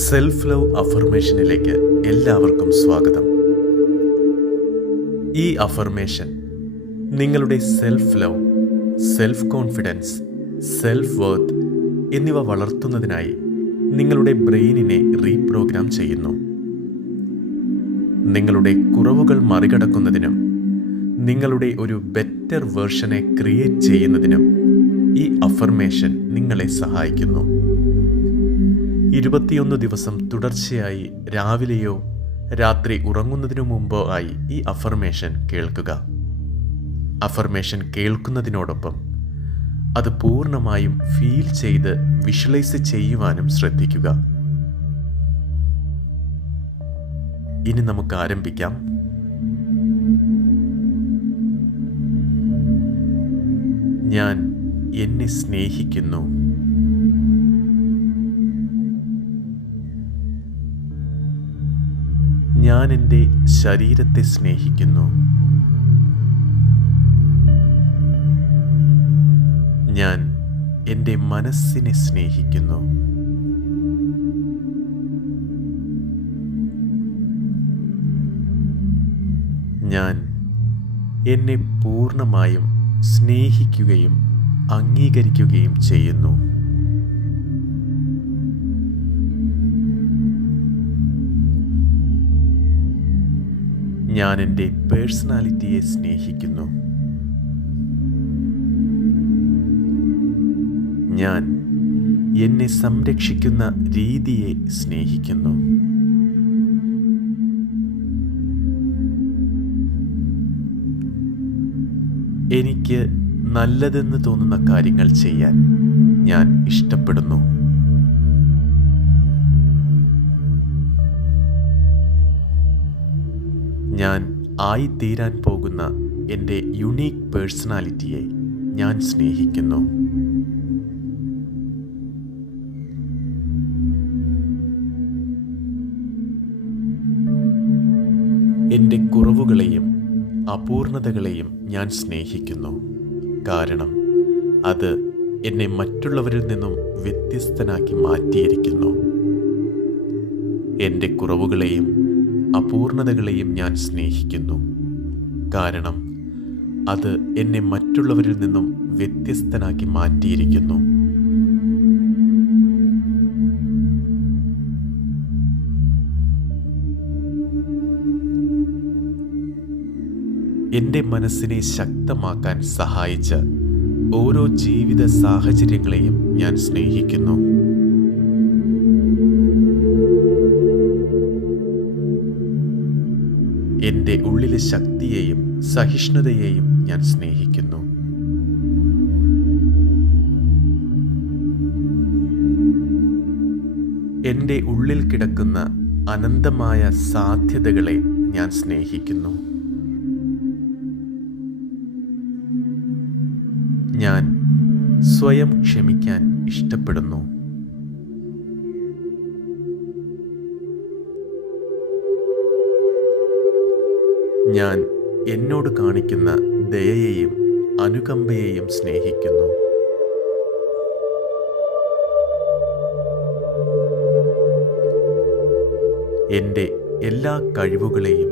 Self love അഫർമേഷനിലേക്ക് എല്ലാവർക്കും സ്വാഗതം. ഈ അഫർമേഷൻ നിങ്ങളുടെ self love, self confidence, self worth എന്നിവ വളർത്തുന്നതിനായി നിങ്ങളുടെ ബ്രെയിനിനെ റീപ്രോഗ്രാം ചെയ്യുന്നു. നിങ്ങളുടെ കുറവുകൾ മറികടക്കുന്നതിനും നിങ്ങളുടെ ഒരു ബെറ്റർ വേർഷനെ ക്രിയേറ്റ് ചെയ്യുന്നതിനും ഈ അഫർമേഷൻ നിങ്ങളെ സഹായിക്കുന്നു. 21 ദിവസം തുടർച്ചയായി രാവിലെയോ രാത്രി ഉറങ്ങുന്നതിനു മുമ്പോ ആയി ഈ അഫർമേഷൻ കേൾക്കുക. അഫർമേഷൻ കേൾക്കുന്നതിനോടൊപ്പം അത് പൂർണ്ണമായും ഫീൽ ചെയ്ത് വിഷ്വലൈസ് ചെയ്യുവാനും ശ്രദ്ധിക്കുക. ഇനി നമുക്ക് ആരംഭിക്കാം. ഞാൻ എന്നെ സ്നേഹിക്കുന്നു. ഞാൻ എൻ്റെ ശരീരത്തെ സ്നേഹിക്കുന്നു. ഞാൻ എൻ്റെ മനസ്സിനെ സ്നേഹിക്കുന്നു. ഞാൻ എന്നെ പൂർണ്ണമായും സ്നേഹിക്കുകയും അംഗീകരിക്കുകയും ചെയ്യുന്നു. ഞാൻ എൻ്റെ പേഴ്സണാലിറ്റിയെ സ്നേഹിക്കുന്നു. ഞാൻ എന്നെ സംരക്ഷിക്കുന്ന രീതിയെ സ്നേഹിക്കുന്നു. എനിക്ക് നല്ലതെന്ന് തോന്നുന്ന കാര്യങ്ങൾ ചെയ്യാൻ ഞാൻ ഇഷ്ടപ്പെടുന്നു. ഞാൻ ആയിത്തീരാൻ പോകുന്ന എൻ്റെ യുണീക്ക് പേഴ്സണാലിറ്റിയെ ഞാൻ സ്നേഹിക്കുന്നു. എൻ്റെ കുറവുകളെയും അപൂർണതകളെയും ഞാൻ സ്നേഹിക്കുന്നു. കാരണം അത് എന്നെ മറ്റുള്ളവരിൽ നിന്നും വ്യത്യസ്തനാക്കി മാറ്റിയിരിക്കുന്നു. എൻ്റെ കുറവുകളെയും അപൂർണതകളെയും ഞാൻ സ്നേഹിക്കുന്നു. കാരണം അത് എന്നെ മറ്റുള്ളവരിൽ നിന്നും വ്യത്യസ്തനാക്കി മാറ്റിയിരിക്കുന്നു. എൻ്റെ മനസ്സിനെ ശക്തമാക്കാൻ സഹായിച്ച ഓരോ ജീവിത സാഹചര്യങ്ങളെയും ഞാൻ സ്നേഹിക്കുന്നു. എൻ്റെ ഉള്ളിലെ ശക്തിയെയും സഹിഷ്ണുതയെയും ഞാൻ സ്നേഹിക്കുന്നു. എൻ്റെ ഉള്ളിൽ കിടക്കുന്ന അനന്തമായ സാധ്യതകളെ ഞാൻ സ്നേഹിക്കുന്നു. ഞാൻ സ്വയം ക്ഷമിക്കാൻ ഇഷ്ടപ്പെടുന്നു. ഞാൻ എന്നോട് കാണിക്കുന്ന ദയയെയും അനുകമ്പയെയും സ്നേഹിക്കുന്നു. എൻ്റെ എല്ലാ കഴിവുകളെയും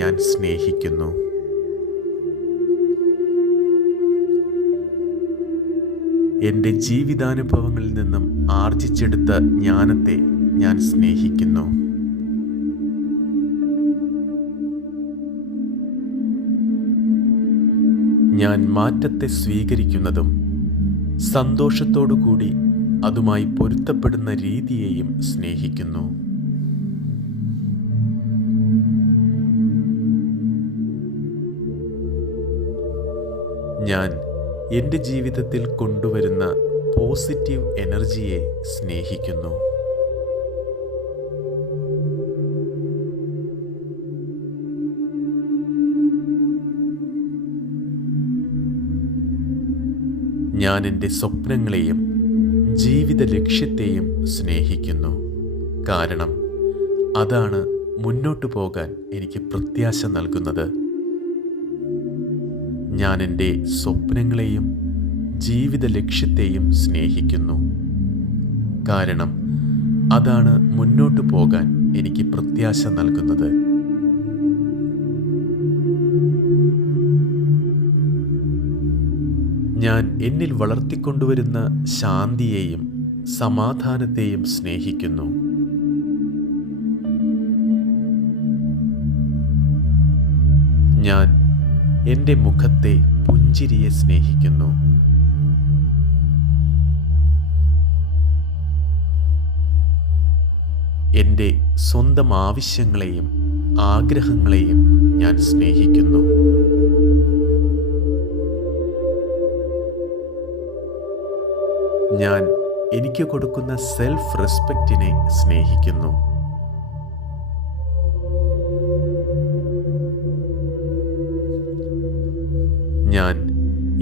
ഞാൻ സ്നേഹിക്കുന്നു. എൻ്റെ ജീവിതാനുഭവങ്ങളിൽ നിന്നും ആർജിച്ചെടുത്ത ജ്ഞാനത്തെ ഞാൻ സ്നേഹിക്കുന്നു. ഞാൻ മാറ്റത്തെ സ്വീകരിക്കുന്നതും സന്തോഷത്തോടുകൂടി അതുമായി പൊരുത്തപ്പെടുന്ന രീതിയെയും സ്നേഹിക്കുന്നു. ഞാൻ എൻ്റെ ജീവിതത്തിൽ കൊണ്ടുവരുന്ന പോസിറ്റീവ് എനർജിയെ സ്നേഹിക്കുന്നു. ഞാൻ എൻ്റെ സ്വപ്നങ്ങളെയും ജീവിത ലക്ഷ്യത്തെയും സ്നേഹിക്കുന്നു. കാരണം അതാണ് മുന്നോട്ടു പോകാൻ എനിക്ക് പ്രത്യാശ നൽകുന്നത്. ഞാൻ എൻ്റെ സ്വപ്നങ്ങളെയും ജീവിത ലക്ഷ്യത്തെയും സ്നേഹിക്കുന്നു. കാരണം അതാണ് മുന്നോട്ടു പോകാൻ എനിക്ക് പ്രത്യാശ നൽകുന്നത്. ഞാൻ എന്നിൽ വളർത്തിക്കൊണ്ടുവരുന്ന ശാന്തിയെയും സമാധാനത്തെയും സ്നേഹിക്കുന്നു. ഞാൻ എൻ്റെ മുഖത്തെ പുഞ്ചിരിയെ സ്നേഹിക്കുന്നു. എൻ്റെ സ്വന്തം ആവശ്യങ്ങളെയും ആഗ്രഹങ്ങളെയും ഞാൻ സ്നേഹിക്കുന്നു. ഞാൻ എനിക്ക് കൊടുക്കുന്ന സെൽഫ് റെസ്പെക്റ്റിനെ സ്നേഹിക്കുന്നു. ഞാൻ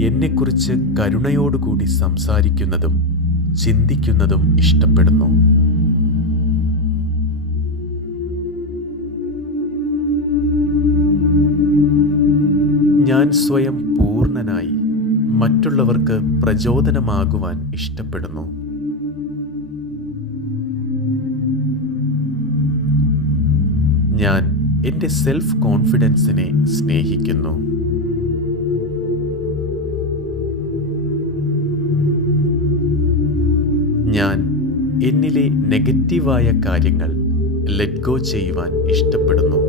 എന്നെക്കുറിച്ച് കരുണയോടുകൂടി സംസാരിക്കുന്നതും ചിന്തിക്കുന്നതും ഇഷ്ടപ്പെടുന്നു. ഞാൻ സ്വയം പൂർണ്ണനായി മറ്റുള്ളവർക്ക് പ്രചോദനമാകുവാൻ ഇഷ്ടപ്പെടുന്നു. ഞാൻ എൻ്റെ സെൽഫ് കോൺഫിഡൻസിനെ സ്നേഹിക്കുന്നു. ഞാൻ എന്നിലെ നെഗറ്റീവായ കാര്യങ്ങൾ ലെറ്റ് ഗോ ചെയ്യുവാൻ ഇഷ്ടപ്പെടുന്നു.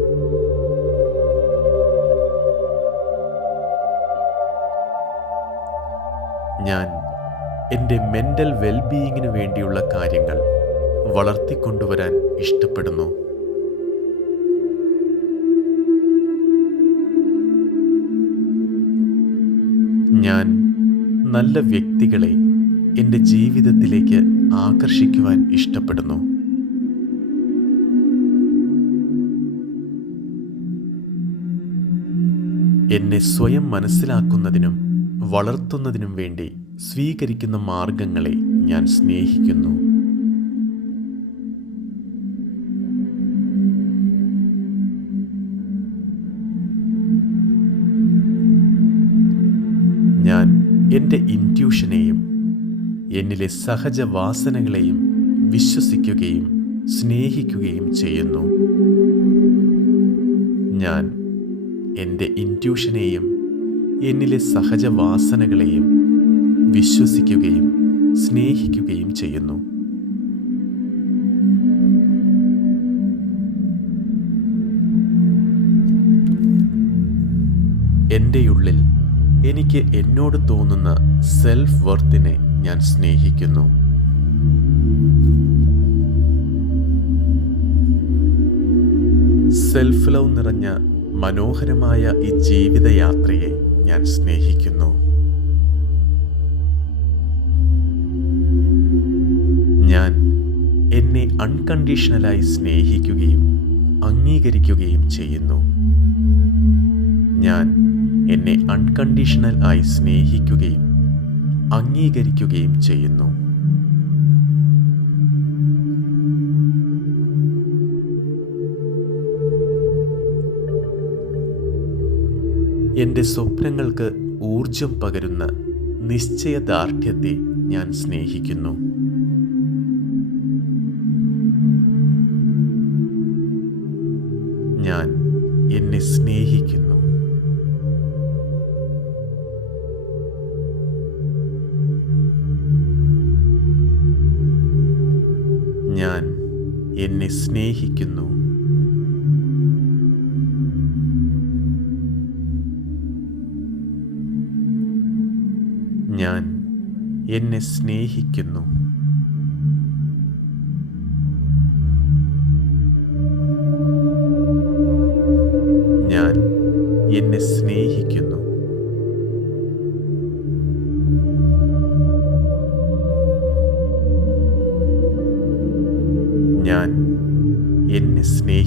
ഞാൻ എൻ്റെ മെൻ്റൽ വെൽബീയിങ്ങിന് വേണ്ടിയുള്ള കാര്യങ്ങൾ വളർത്തിക്കൊണ്ടുവരാൻ ഇഷ്ടപ്പെടുന്നു. ഞാൻ നല്ല വ്യക്തികളെ എൻ്റെ ജീവിതത്തിലേക്ക് ആകർഷിക്കുവാൻ ഇഷ്ടപ്പെടുന്നു. എന്നെ സ്വയം മനസ്സിലാക്കുന്നതിനും വളർത്തുന്നതിനും വേണ്ടി സ്വീകരിക്കുന്ന മാർഗങ്ങളെ ഞാൻ സ്നേഹിക്കുന്നു. ഞാൻ എൻ്റെ ഇൻറ്റ്യൂഷനെയും എന്നിലെ സഹജ വാസനകളെയും വിശ്വസിക്കുകയും സ്നേഹിക്കുകയും ചെയ്യുന്നു. ഞാൻ എൻ്റെ ഇൻറ്റ്യൂഷനെയും എന്നിലെ സഹജ വാസനകളെയും വിശ്വസിക്കുകയും സ്നേഹിക്കുകയും ചെയ്യുന്നു. എൻ്റെ ഉള്ളിൽ എനിക്ക് എന്നോട് തോന്നുന്ന സെൽഫ് വർത്തിനെ ഞാൻ സ്നേഹിക്കുന്നു. സെൽഫ് ലവ് നിറഞ്ഞ മനോഹരമായ ഈ ജീവിതയാത്രയെ ഞാൻ സ്നേഹിക്കുന്നു. ഞാൻ എന്നെ അൺകണ്ടീഷണലായി സ്നേഹിക്കുകയും അംഗീകരിക്കുകയും ചെയ്യുന്നു. ഞാൻ എന്നെ അൺകണ്ടീഷണൽ ആയി സ്നേഹിക്കുകയും അംഗീകരിക്കുകയും ചെയ്യുന്നു. എൻ്റെ സ്വപ്നങ്ങൾക്ക് ഊർജം പകരുന്ന നിശ്ചയദാർഢ്യത്തെ ഞാൻ സ്നേഹിക്കുന്നു. ഞാൻ എന്നെ സ്നേഹിക്കുന്നു. ഞാൻ എന്നെ സ്നേഹിക്കുന്നു. ഞാൻ എന്നെ സ്നേഹിക്കുന്നു. ഞാൻ എന്നെ സ്നേഹിക്കുന്നു. ഞാൻ എന്നെ സ്നേഹിക്കുന്നു.